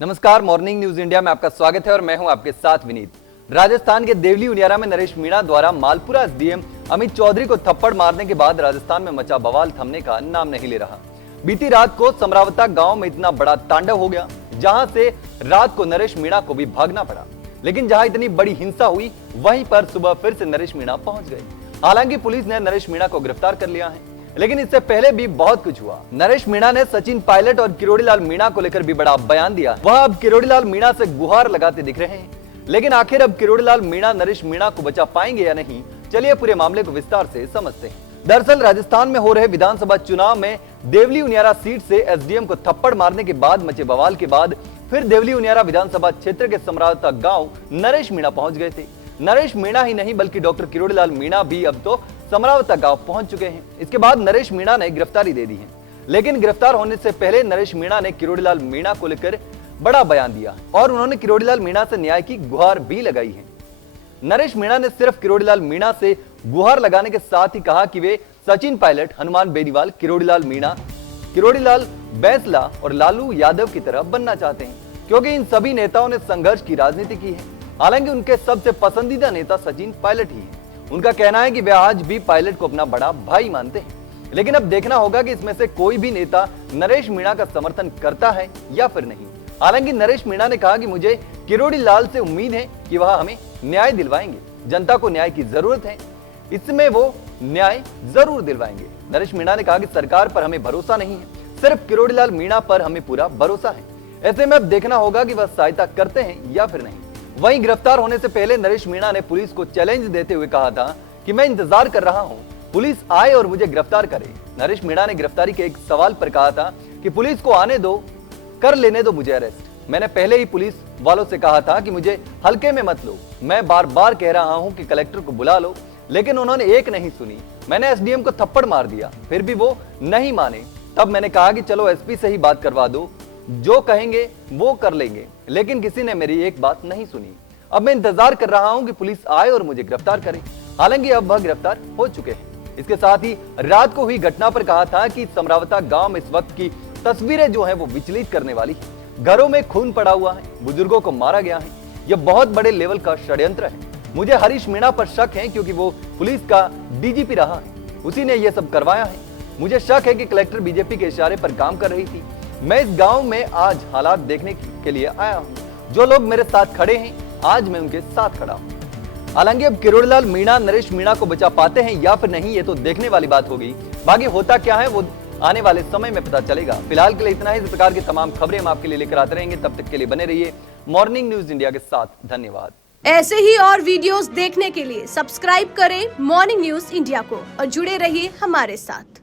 नमस्कार, morning news India में आपका स्वागत है और मैं हूं आपके साथ विनीत। राजस्थान के देवली उनियारा में नरेश मीणा द्वारा मालपुरा एसडीएम अमित चौधरी को थप्पड़ मारने के बाद राजस्थान में मचा बवाल थमने का नाम नहीं ले रहा। बीती रात को समरावता गांव में इतना बड़ा तांडव हो गया, जहां से रात को नरेश मीणा को भी भागना पड़ा। लेकिन जहां इतनी बड़ी हिंसा हुई, वहीं पर सुबह फिर से नरेश मीणा पहुंच गए। हालांकि पुलिस ने नरेश मीणा को गिरफ्तार कर लिया है, लेकिन इससे पहले भी बहुत कुछ हुआ। नरेश मीणा ने सचिन पायलट और किरोड़ीलाल मीणा को लेकर भी बड़ा बयान दिया। वह अब किरोड़ीलाल मीणा से गुहार लगाते दिख रहे हैं। लेकिन आखिर अब किरोड़ीलाल मीणा नरेश मीणा को बचा पाएंगे या नहीं, चलिए पूरे मामले को विस्तार से समझते हैं। दरअसल राजस्थान में हो रहे विधानसभा चुनाव में देवली उनियारा सीट से एसडीएम को थप्पड़ मारने के बाद मचे बवाल के बाद फिर देवली उनियारा विधानसभा क्षेत्र के समरावता गांव नरेश मीणा पहुंच गए थे। नरेश मीणा ही नहीं बल्कि डॉक्टर किरोड़ीलाल मीणा भी अब तो समरावता गांव पहुंच चुके हैं। इसके बाद नरेश मीणा ने गिरफ्तारी दे दी है। लेकिन गिरफ्तार होने से पहले नरेश मीणा ने किरोड़ीलाल मीणा को लेकर बड़ा बयान दिया और उन्होंने किरोड़ीलाल मीणा से न्याय की गुहार भी लगाई है। नरेश मीणा ने सिर्फ किरोड़ीलाल मीणा से गुहार लगाने के साथ ही कहा कि वे सचिन पायलट, हनुमान बेनीवाल, किरोड़ीलाल मीणा, किरोड़ीलाल बैंसला और लालू यादव की तरह बनना चाहते हैं, क्योंकि इन सभी नेताओं ने संघर्ष की राजनीति की है। हालांकि उनके सबसे पसंदीदा नेता सचिन पायलट ही है। उनका कहना है कि वे आज भी पायलट को अपना बड़ा भाई मानते हैं। लेकिन अब देखना होगा कि इसमें से कोई भी नेता नरेश मीणा का समर्थन करता है या फिर नहीं। हालांकि नरेश मीणा ने कहा कि मुझे किरोड़ीलाल से उम्मीद है कि वह हमें न्याय दिलवाएंगे। जनता को न्याय की जरूरत है, इसमें वो न्याय जरूर दिलवाएंगे। नरेश मीणा ने कहा कि सरकार पर हमें भरोसा नहीं है, सिर्फ किरोड़ीलाल मीणा पर हमें पूरा भरोसा है। ऐसे में अब देखना होगा कि वह सहायता करते हैं या फिर नहीं। वहीं गिरफ्तार होने से पहले नरेश मीणा ने पुलिस को चैलेंज देते हुए कहा था कि मैं इंतजार कर रहा हूं, पुलिस आए और मुझे गिरफ्तार करे। नरेश मीणा ने गिरफ्तारी के एक सवाल पर कहा था कि पुलिस को आने दो, कर लेने दो मुझे अरेस्ट। मैंने पहले ही पुलिस वालों से कहा था कि मुझे हल्के में मत लो। मैं बार बार कह रहा हूं कि कलेक्टर को बुला लो, लेकिन उन्होंने एक नहीं सुनी। मैंने एसडीएम को थप्पड़ मार दिया, फिर भी वो नहीं माने। तब मैंने कहा कि चलो एसपी से ही बात करवा दो, जो कहेंगे वो कर लेंगे। लेकिन किसी ने मेरी एक बात नहीं सुनी। अब मैं इंतजार कर रहा हूं कि पुलिस आए और मुझे गिरफ्तार करे। हालांकि अब वह गिरफ्तार हो चुके हैं। इसके साथ ही रात को हुई घटना पर कहा था कि समरावता गांव में इस वक्त की तस्वीरें जो है वो विचलित करने वाली है। घरों में खून पड़ा हुआ है, बुजुर्गों को मारा गया है। यह बहुत बड़े लेवल का षड्यंत्र है। मुझे हरीश मीणा पर शक है, क्योंकि वो पुलिस का डीजीपी रहा है, उसी ने यह सब करवाया है। मुझे शक है कि कलेक्टर बीजेपी के इशारे पर काम कर रही थी। मैं इस गांव में आज हालात देखने के लिए आया हूं। जो लोग मेरे साथ खड़े हैं, आज मैं उनके साथ खड़ा हूं। हालांकि अब किरोड़ीलाल मीणा नरेश मीणा को बचा पाते हैं या फिर नहीं, ये तो देखने वाली बात होगी। बाकी होता क्या है वो आने वाले समय में पता चलेगा। फिलहाल के लिए इतना ही। इस प्रकार की तमाम खबरें हम आपके लिए लेकर आते रहेंगे। तब तक के लिए बने रहिए मॉर्निंग न्यूज इंडिया के साथ। धन्यवाद। ऐसे ही और वीडियोस देखने के लिए सब्सक्राइब करें मॉर्निंग न्यूज इंडिया को और जुड़े रहिए हमारे साथ।